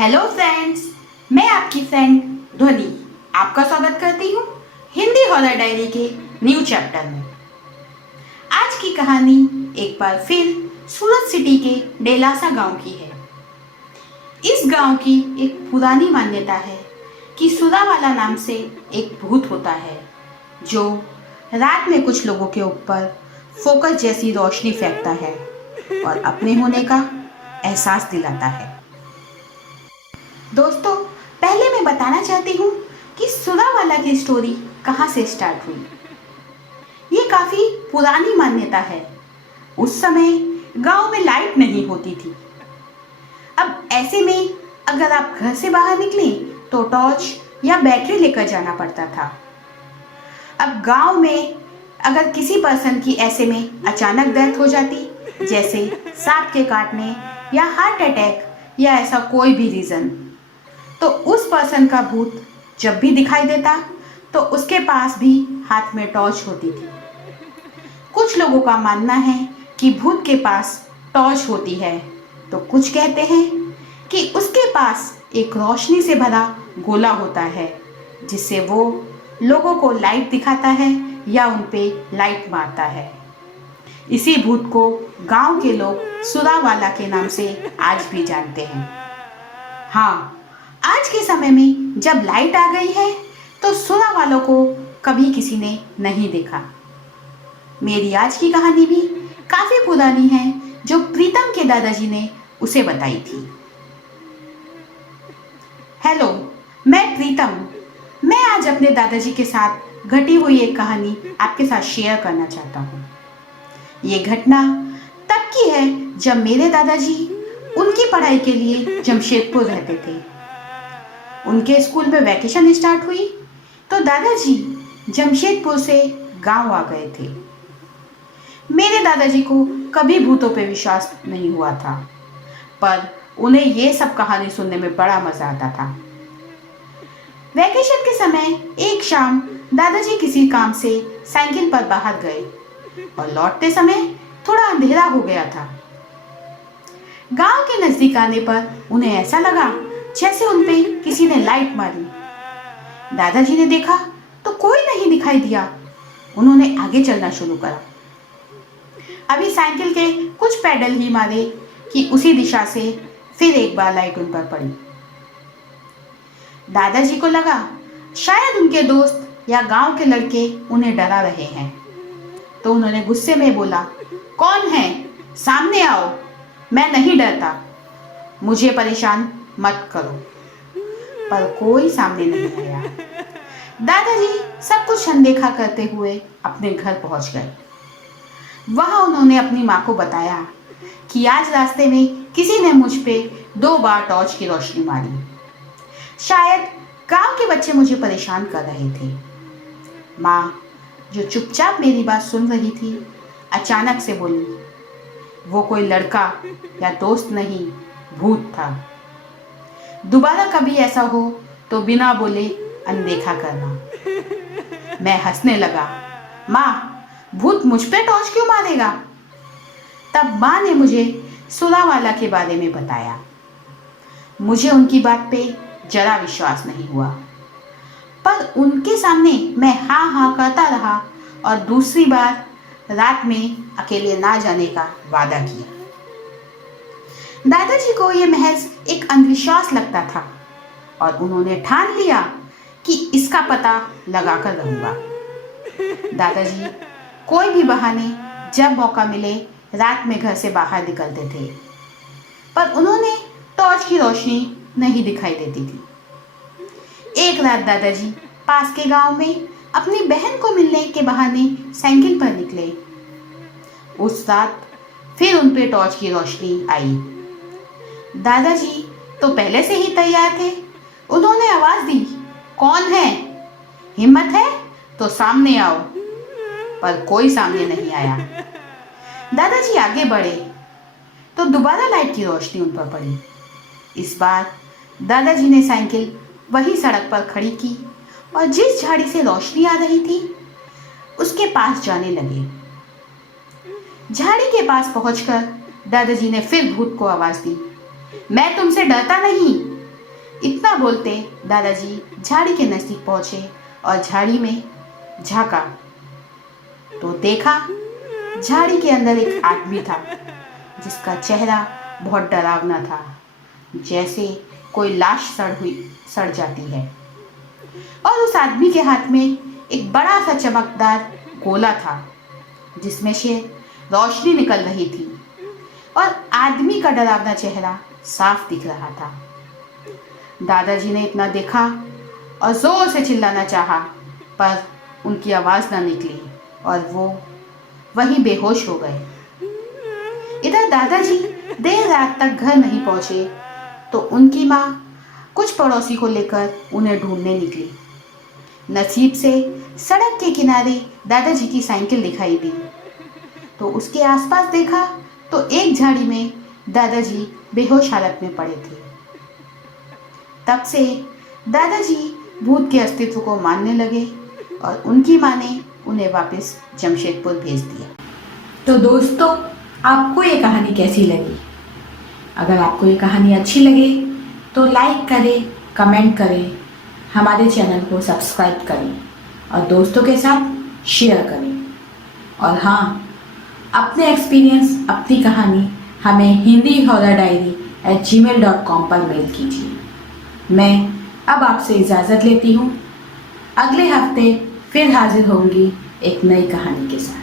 Hello friends, मैं आपकी friend ध्वनि आपका स्वागत करती हूँ हिंदी हॉरर डायरी के न्यू चैप्टर में। आज की कहानी एक बार फिर सूरत सिटी के डेलासा गांव की है। इस गांव की एक पुरानी मान्यता है कि सुरावाला नाम से एक भूत होता है जो रात में कुछ लोगों के ऊपर फोकस जैसी रोशनी फेंकता है और अपने होने का एहसास दिलाता है। दोस्तों, पहले मैं बताना चाहती हूँ कि सुरावाला की स्टोरी कहाँ से स्टार्ट हुई। ये काफी पुरानी मान्यता है। उस समय गांव में लाइट नहीं होती थी। अब ऐसे में अगर आप घर से बाहर निकलें तो टॉर्च या बैटरी लेकर जाना पड़ता था। अब गांव में अगर किसी पर्सन की ऐसे में अचानक डेथ हो जाती, जैसे सांप के काटने या हार्ट अटैक या ऐसा कोई भी रीजन, तो उस पर्सन का भूत जब भी दिखाई देता तो उसके पास भी हाथ में टॉर्च होती थी। कुछ लोगों का मानना है कि भूत के पास टॉर्च होती है, तो कुछ कहते हैं कि उसके पास एक रोशनी से भरा गोला होता है जिससे वो लोगों को लाइट दिखाता है या उन पे लाइट मारता है। इसी भूत को गांव के लोग सुरावाला के नाम से आज भी जानते हैं। हाँ, आज के समय में जब लाइट आ गई है तो सुरावालों को कभी किसी ने नहीं देखा। मेरी आज की कहानी भी काफी पुरानी है, जो प्रीतम के दादाजी ने उसे बताई थी। हेलो, मैं प्रीतम। मैं आज अपने दादाजी के साथ घटी हुई एक कहानी आपके साथ शेयर करना चाहता हूँ। ये घटना तब की है जब मेरे दादाजी उनकी पढ़ाई के लिए जमशेदपुर रहते थे। उनके स्कूल में वैकेशन स्टार्ट हुई तो दादाजी जमशेदपुर से गांव आ गए थे। मेरे दादाजी को कभी भूतों पे विश्वास नहीं हुआ था, पर उन्हें ये सब कहानी सुनने में बड़ा मजा आता था। वैकेशन के समय एक शाम दादाजी किसी काम से साइकिल पर बाहर गए और लौटते समय थोड़ा अंधेरा हो गया था। गांव के नजदीक आने पर उन्हें ऐसा लगा जैसे उन पे किसी ने लाइट मारी। दादाजी ने देखा तो कोई नहीं दिखाई दिया। उन्होंने आगे चलना शुरू करा। अभी साइकिल के कुछ पैडल ही मारे कि उसी दिशा से फिर एक बार लाइट उन पर पड़ी। दादाजी को लगा शायद उनके दोस्त या गांव के लड़के उन्हें डरा रहे हैं, तो उन्होंने गुस्से में बोला, कौन है? सामने आओ, मैं नहीं डरता, मुझे परेशान मत करो। पर कोई सामने नहीं आया। दादाजी सब कुछ अनदेखा करते हुए अपने घर पहुंच गए। वहां उन्होंने अपनी माँ को बताया कि आज रास्ते में किसी ने मुझ पे 2 बार टॉर्च की रोशनी मारी। शायद गांव के बच्चे मुझे परेशान कर रहे थे। माँ, जो चुपचाप मेरी बात सुन रही थी, अचानक से बोली, वो कोई लड़का या दोस्त नहीं, भूत था। दोबारा कभी ऐसा हो तो बिना बोले अनदेखा करना। मैं हंसने लगा। माँ, भूत मुझ पे टॉर्च क्यों मारेगा? तब माँ ने मुझे सुरावाला के बारे में बताया। मुझे उनकी बात पे जरा विश्वास नहीं हुआ, पर उनके सामने मैं हाँ हाँ करता रहा और दूसरी बार रात में अकेले ना जाने का वादा किया। दादाजी को यह महज एक अंधविश्वास लगता था और उन्होंने ठान लिया कि इसका पता लगाकर रहूंगा। दादाजी कोई भी बहाने जब मौका मिले रात में घर से बाहर निकलते थे, पर उन्होंने टॉर्च की रोशनी नहीं दिखाई देती थी। एक रात दादाजी पास के गांव में अपनी बहन को मिलने के बहाने साइकिल पर निकले। उस रात फिर उन पे टॉर्च की रोशनी आई। दादाजी तो पहले से ही तैयार थे। उन्होंने आवाज दी, कौन है? हिम्मत है तो सामने आओ। पर कोई सामने नहीं आया। दादाजी आगे बढ़े तो दोबारा लाइट की रोशनी उन पर पड़ी। इस बार दादाजी ने साइकिल वही सड़क पर खड़ी की और जिस झाड़ी से रोशनी आ रही थी उसके पास जाने लगे। झाड़ी के पास पहुंचकर दादाजी ने फिर भूत को आवाज दी, मैं तुमसे डरता नहीं, इतना बोलते दादाजी झाड़ी के नजदीक पहुंचे और झाड़ी में झांका तो देखा झाड़ी के अंदर एक आदमी था जिसका चेहरा बहुत डरावना था, जैसे कोई लाश सड़ जाती है। और उस आदमी के हाथ में एक बड़ा सा चमकदार गोला था जिसमें से रोशनी निकल रही थी और आदमी का डरावना चेहरा साफ दिख रहा था। दादाजी ने इतना देखा और जोर से चिल्लाना चाहा, पर उनकी आवाज ना निकली और वो वहीं बेहोश हो गए। इधर दादाजी देर रात तक घर नहीं पहुंचे तो उनकी माँ कुछ पड़ोसी को लेकर उन्हें ढूंढने निकली। नसीब से सड़क के किनारे दादाजी की साइकिल दिखाई दी तो उसके आसपास देखा तो एक झाड़ी में दादाजी बेहोश हालत में पड़े थे। तब से दादाजी भूत के अस्तित्व को मानने लगे और उनकी माँ ने उन्हें वापस जमशेदपुर भेज दिया। तो दोस्तों, आपको ये कहानी कैसी लगी? अगर आपको ये कहानी अच्छी लगे तो लाइक करें, कमेंट करें, हमारे चैनल को सब्सक्राइब करें और दोस्तों के साथ शेयर करें। और हाँ, अपने एक्सपीरियंस, अपनी कहानी हमें hindi horrordiary@gmail.com पर मेल कीजिए। मैं अब आपसे इजाज़त लेती हूँ। अगले हफ्ते फिर हाजिर होंगी एक नई कहानी के साथ।